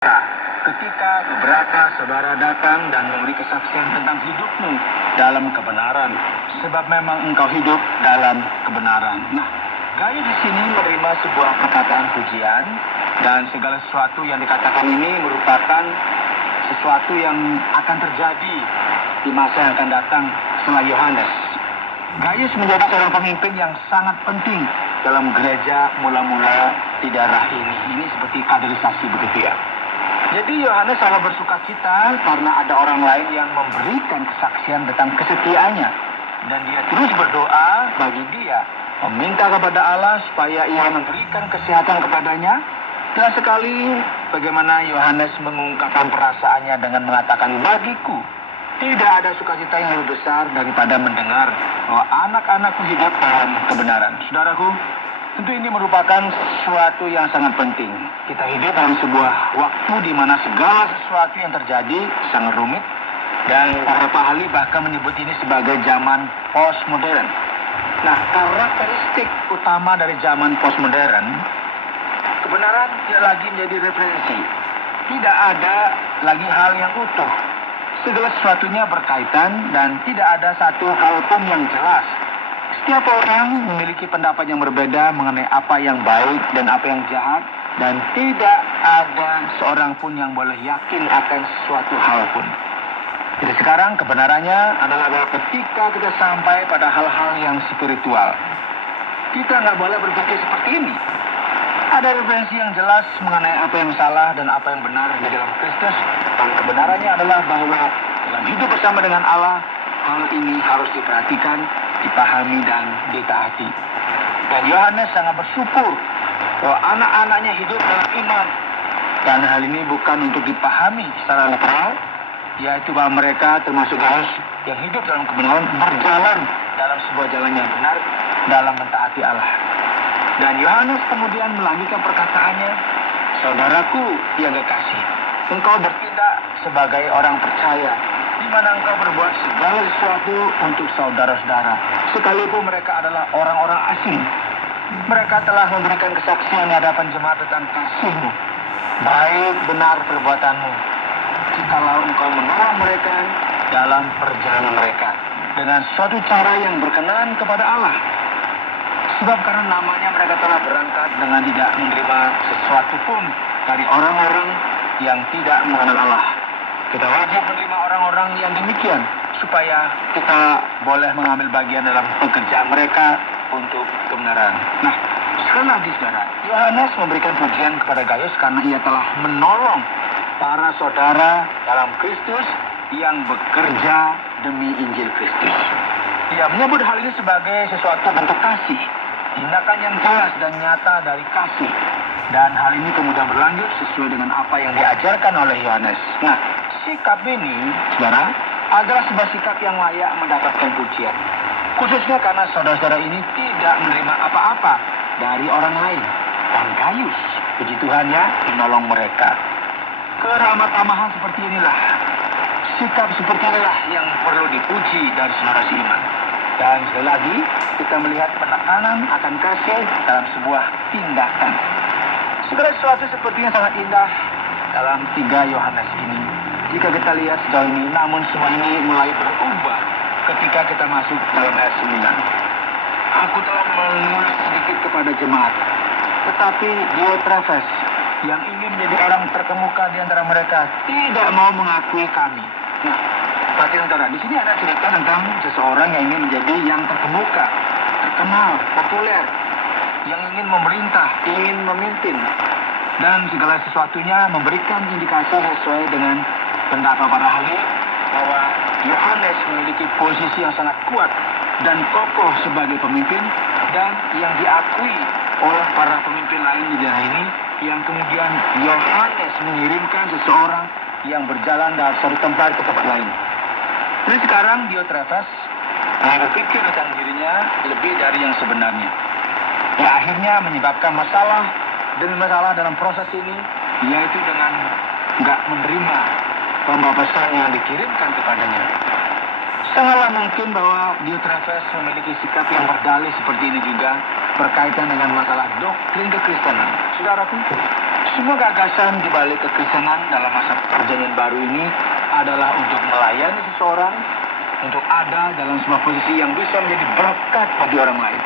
Ketika beberapa saudara datang dan memberi kesaksian tentang hidupmu dalam kebenaran, sebab memang engkau hidup dalam kebenaran. Nah, Gayus di sini menerima sebuah perkataan pujian, dan segala sesuatu yang dikatakan ini merupakan sesuatu yang akan terjadi di masa yang akan datang setelah Yohanes. Gayus menjadi seorang pemimpin yang sangat penting dalam gereja mula-mula di daerah ini. Ini seperti kaderisasi begitu ya. Jadi Yohanes sangat bersuka cita karena ada orang lain yang memberikan kesaksian tentang kesetiaannya. Dan dia terus berdoa bagi dia, meminta kepada Allah supaya ia memberikan kesehatan kepadanya. Jelas sekali bagaimana Yohanes mengungkapkan perasaannya dengan mengatakan, bagiku tidak ada sukacita yang lebih besar daripada mendengar bahwa anak-anakku hidup dalam kebenaran. Saudaraku, tentu ini merupakan sesuatu yang sangat penting. Kita hidup dalam sebuah waktu di mana segala sesuatu yang terjadi sangat rumit, dan beberapa ahli bahkan menyebut ini sebagai zaman postmodern. Nah, karakteristik utama dari zaman postmodern, kebenaran tidak lagi menjadi referensi. Tidak ada lagi hal yang utuh. Segala sesuatunya berkaitan dan tidak ada satu hal pun yang jelas. Setiap orang memiliki pendapat yang berbeda mengenai apa yang baik dan apa yang jahat, dan tidak ada seorang pun yang boleh yakin akan suatu hal pun. Jadi sekarang kebenarannya adalah ketika kita sampai pada hal-hal yang spiritual, kita nggak boleh berpikir seperti ini. Ada referensi yang jelas mengenai apa yang salah dan apa yang benar di dalam Kristus, dan kebenarannya adalah bahwa dalam hidup bersama dengan Allah, hal ini harus diperhatikan, dipahami, dan ditaati. Dan Yohanes sangat bersyukur bahwa anak-anaknya hidup dalam iman. Dan hal ini bukan untuk dipahami secara literal, yaitu bahwa mereka termasuk Gayus yang hidup dalam kebenaran, berjalan dalam sebuah jalan yang benar dalam mentaati Allah. Dan Yohanes kemudian melanjutkan perkataannya, saudaraku yang kekasih, engkau bertindak sebagai orang percaya, di mana engkau berbuat segala sesuatu untuk saudara-saudara, sekalipun mereka adalah orang-orang asing. Mereka telah memberikan kesaksian di hadapan jemaat tentang kasih-Mu. Baik benar perbuatanmu, jikalau engkau menolong mereka dalam perjalanan mereka dengan suatu cara yang berkenan kepada Allah. Sebab karena namanya mereka telah berangkat dengan tidak menerima sesuatu pun dari orang-orang yang tidak mengenal Allah. Kita wajib menerima orang-orang yang demikian, supaya kita boleh mengambil bagian dalam pekerjaan mereka untuk kebenaran. Nah, sekali lagi saudara, Yohanes memberikan pujian kepada Gayus karena ia telah menolong para saudara dalam Kristus yang bekerja demi Injil Kristus. Ia menyebut hal ini sebagai sesuatu bentuk kasih, tindakan yang jelas dan nyata dari kasih. Dan hal ini kemudian berlanjut sesuai dengan apa yang diajarkan oleh Yohanes. Nah, sikap ini, saudara, adalah sebuah sikap yang layak mendapatkan pujian. Khususnya karena saudara-saudara ini tidak menerima apa-apa dari orang lain. Dan Gayus, puji Tuhan ya, menolong mereka. Keramah-tamahan seperti inilah, sikap seperti inilah yang perlu dipuji dari saudara seiman. Dan sekali lagi, kita melihat penekanan akan kasih dalam sebuah tindakan. Segala sesuatu sepertinya sangat indah dalam 3 Yohanes ini. Jika kita lihat sejauh ini, namun semua ini mulai berubah ketika kita masuk dalam ayat 9. Aku telah menulis sedikit kepada jemaat, tetapi Diotrefes yang ingin menjadi orang terkemuka di antara mereka tidak mau mengakui kami. Nah, perhatikan saudara, di sini ada cerita tentang seseorang yang ingin menjadi yang terkemuka, terkenal, populer, yang ingin memerintah, ingin memimpin, dan segala sesuatunya memberikan indikasi sesuai dengan pendapat para ahli bahwa Yohanes memiliki posisi yang sangat kuat dan kokoh sebagai pemimpin, dan yang diakui oleh para pemimpin lain di daerah ini, yang kemudian Yohanes mengirimkan seseorang yang berjalan dari satu tempat ke tempat lain. Jadi sekarang Diotrefes berpikir tentang dirinya lebih dari yang sebenarnya. Yang akhirnya menyebabkan masalah demi masalah dalam proses ini, yaitu dengan nggak menerima pembabasan yang dikirimkan kepadanya. Sangatlah mungkin bahwa Diotrefes memiliki sikap yang berdalih seperti ini juga berkaitan dengan masalah doktrin kekristenan. Saudaraku, Semua gagasan di balik kekristenan dalam masa perjanjian baru ini adalah untuk melayani seseorang, untuk ada dalam sebuah posisi yang bisa menjadi berkat bagi orang lain.